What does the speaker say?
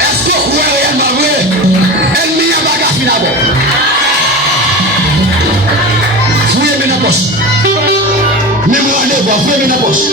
Est-ce que vous voyez ma vraie? Elle n'y a pas qu'à finir d'abord. Vous aimez la poche. Mais moi, allez voir, vous aimez la poche.